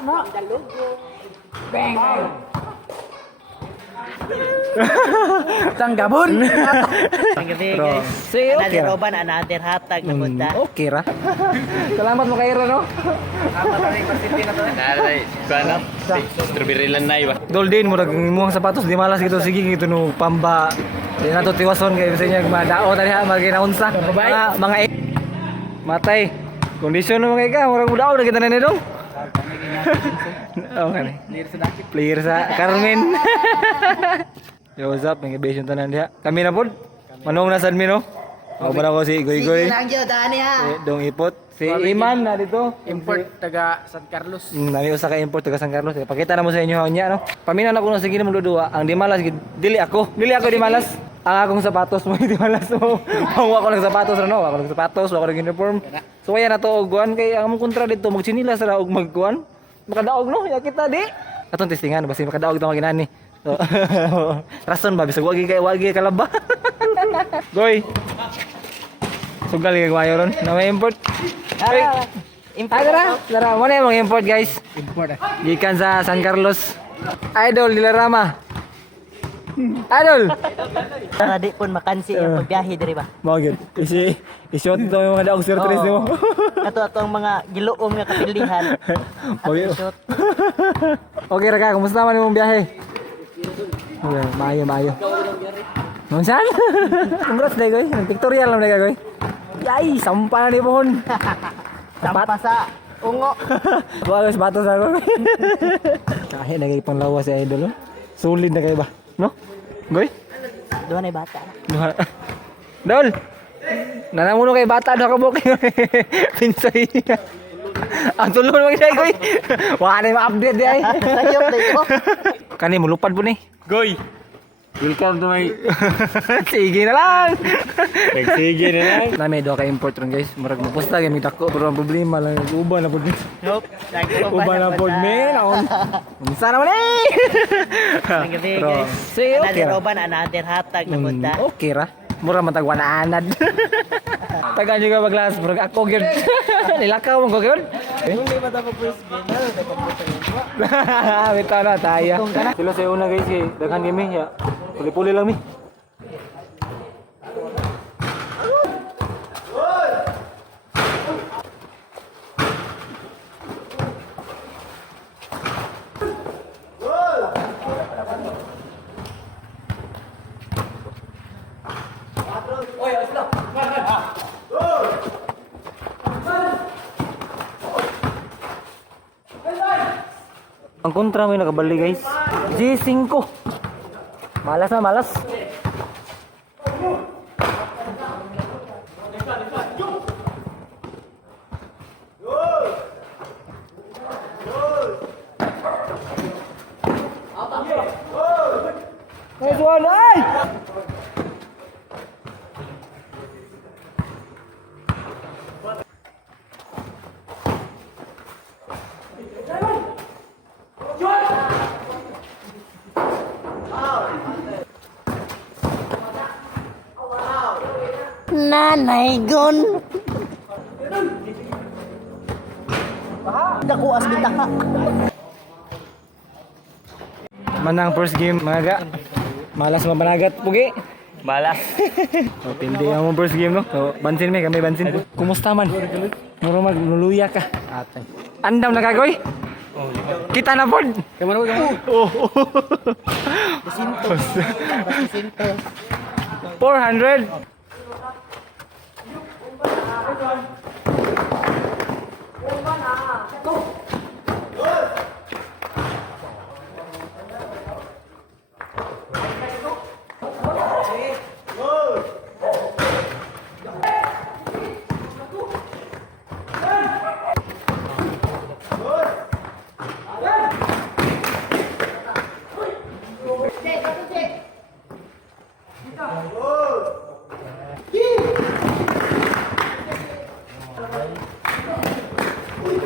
No. Bang. Tanggabon. Ang gabi Bro, guys. sige, okay Another ra. oban, another hatag na punta. Okay ra. Salamat mo kay Ira, no? Strawberry lang na iba. Dolden mo imong sapatos di malas gitu sige gitu no pamba. Di na to tiwason kay bisanya madao tadi ha maginaunsa. Mga matay. Kondisyon mo kay ka murag udao na kita na ni dong. Okay. Player sa Carmen. Yo, what's up? Mga besion tanan diha. Kami na pod. Manong nasad mi no? Ako ba ko si Goy Goy. Sige lang dyan, daan niya. Dong ipot. Si Iman na dito. Import taga San Carlos. Nami usa ka import taga San Carlos. Pakita na mo sa inyo nya no. Paminaw na ko na sige mo dudua. Ang di malas dili ako. Dili ako di malas. Ang akong sapatos mo di malas mo. Wa ko ng sapatos no. Wa ko ng sapatos, wa ko ng uniform. So waya na to og kuan kay ang among kontra dito magchinilas ra og magkuan. Makadaog no. Ya kita di. Atong testingan basi makadaog to maginani. So, rason ba bisag wagi kalaba. Goy. Sugal kay mayo ron. Na may import. Tara. Ay, Lara, mo na yung import guys. Import. Gikan sa San Carlos. Idol, Dilarama. Idol! Para di pun makansi yung pagbiyahe diri ba. Mga good. Isi-shot ito yung mga daog sir-tres mo. Ato atong mga giluom nga kapilihan. At Okay. shoot. Okay, Raka, kumusta naman yung biyahe? Okay, maayo. Nung saan? Congrats, Dagoy. Pictorial lang, Dagoy. Yay! Sampa na ni Pohon. Sampa sa ungo. Bagus batas ako. Kahit nagay panglawas si Idol. Oh. Solid na kayo ba? No? Goy? Doon ay bata. Dol! Nanamuno kay bata na kabok. Pinsay. Ang tulong mo siya, Goy. Wala na yung update di ay. Sayop na ito. Kani mo lupad po ni. Goy! Welcome to my... Sige na lang. Sige na lang. Nami do ka import ron guys. Murag mapusta gamit ako pero ang problema lang uban na pud. Nope. Uban na pud men. Unsa naman eh. Ang gabi Pero, guys. sige, okay Another ra. oban, another hatag na punta. Okay ra. Mura man tagwan anad. Taga juga baglas murag ako gyud. Nilakaw mo ko gyud. Hindi ba dapat first game? Bitaw na taya. Sila sa una guys kay daghan kami ya. Puli-puli lang mi. Ang kontra may nakabali guys. G5. Malas na malas. Nice one, ay! Nanay gon. Dako as bitaka. Manang first game mga ga. Malas mabanagat pugi. Malas. So, tindi ang first game no. So, bansin mi kami bansin. Kumusta man? Muro magluluya ka. Atay. Andam na kagoy. Kita na pod. Kamano ka mo? Oh. Sinto. 400.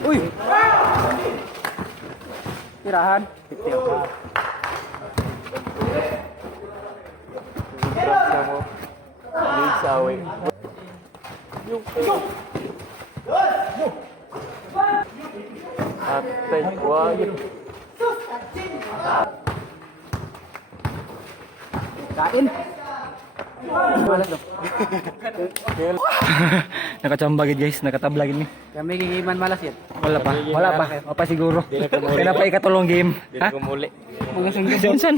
Uy. Tirahan. Atay, wag. Kain. Malas daw. Nakachamba gid guys, nakatabla gid ni. Kami gigiman malas yan. Wala pa. Wala pa siguro. Kaya pa ikatulong game. Ha? Kumuli. Mga sungguh. Johnson.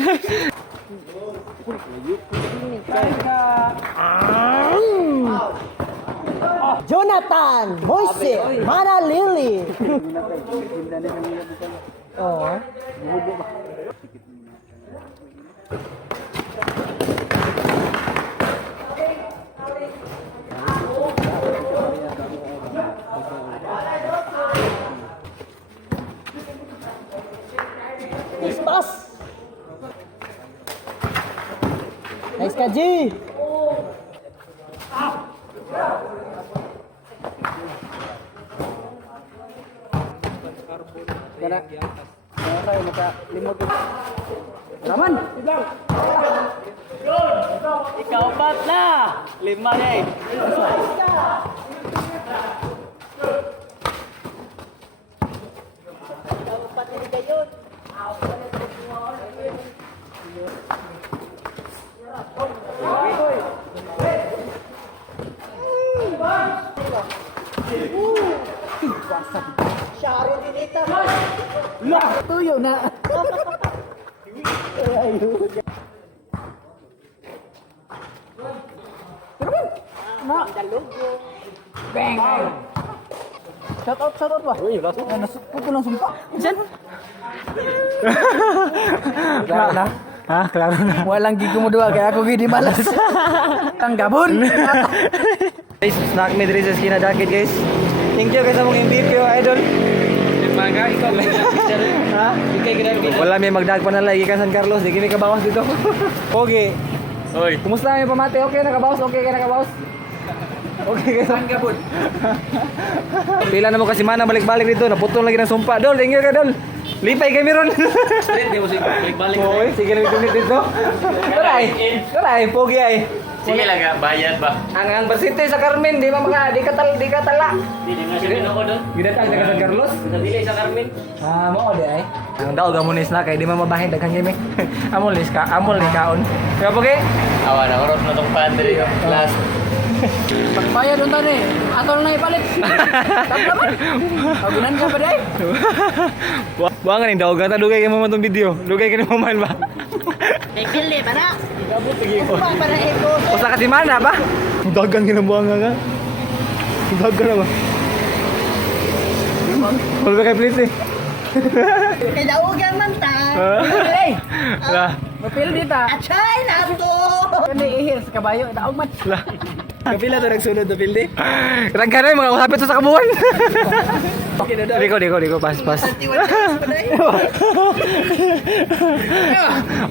Jonathan Moise Manalili. Oh. Pas. Nice Kaji. Kada. Tayo maka limot. Raman. Ikaw pat na. 5 na eh. Tuyo na. Bang. Shout out ba? Uy, nasukot ko ng sumpa. Diyan. Klaro na. Ha, klaro na. Walang gigo mo dua kaya ako gidi malas. Kang gabon. Guys, snack me diri sa Sina Dakit guys. Thank you guys sa mong MVP idol. Mga ikaw Ha? Ikay grabe. Wala may magdag pa na lagi ka San Carlos, di kini kabawas dito. Pogi. Oy. Kumusta ang pamati? Okay na kabawas? Okay ka na kabawas? Okay guys. Kang gabon. Pila na mo kasi mana balik-balik dito, naputol lagi ng sumpa. Dol, thank you ka Dol. Lipay kami ron. Hindi mo balik-balik. Oy, sige na dito dito. Taray, pogi ay. Sige lang nga, bayad ba? Ang bersite sa Carmen, di ba mga di ka tala. Hindi nga siya pinako doon. Ginatang sa San Carlos. Nabili sa Carmen. Ah, mo di ay. Ang daw gamunis na kay di man mabahin daghang game. Amol ni kaon. Kaya pogi. Awa na, oras na tong padre. Last. Pagbayad unta ni. Atol na ipalit. Taplaman. Agunan ka pa dai. Buangan ni daw gata dugay kay mo man tong video. Dugay kay mo man ba. Pili para. Ito para ito. Usa ka di mana ba? Dagan ginabuang nga. Dagan na ba? Wala kay please eh. Kay daugan man ta. Hey, Lah, mapil dita. Achay na to. Kani ihir sa kabayo daog man. lah. Kapila to nagsulod na pildi. Rangka na mga usapit to sa kabuhan. Diko, pas.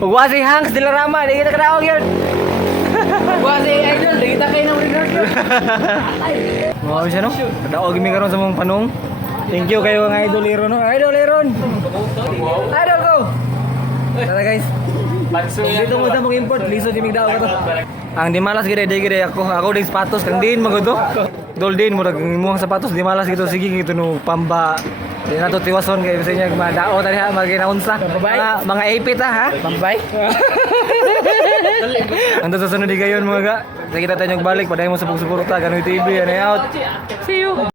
Ugwa si Hanks Dilarama, di kita kadaog yun. Wa si idol, di kita kay na resort. Wow, siya no? Kadaog mi karon sa mong panong. Thank you kayo nga idol Iron no. Idol Iron. Idol ko. Tara guys. Dito mo sa mong import, liso di migdao ka to. Ang di malas gid ako ding sapatos kang din magodo. Dol din murag imong sapatos di malas gito sige gito no pamba. Di na to tiwason kay bisa niya madao tani ha maginaunsa. Mga ipit ha. Pambay. Ando sa sunod di gayon mga ga. Kita tayo balik padayon mo sa pagsuporta Ganoy TV and out. See you.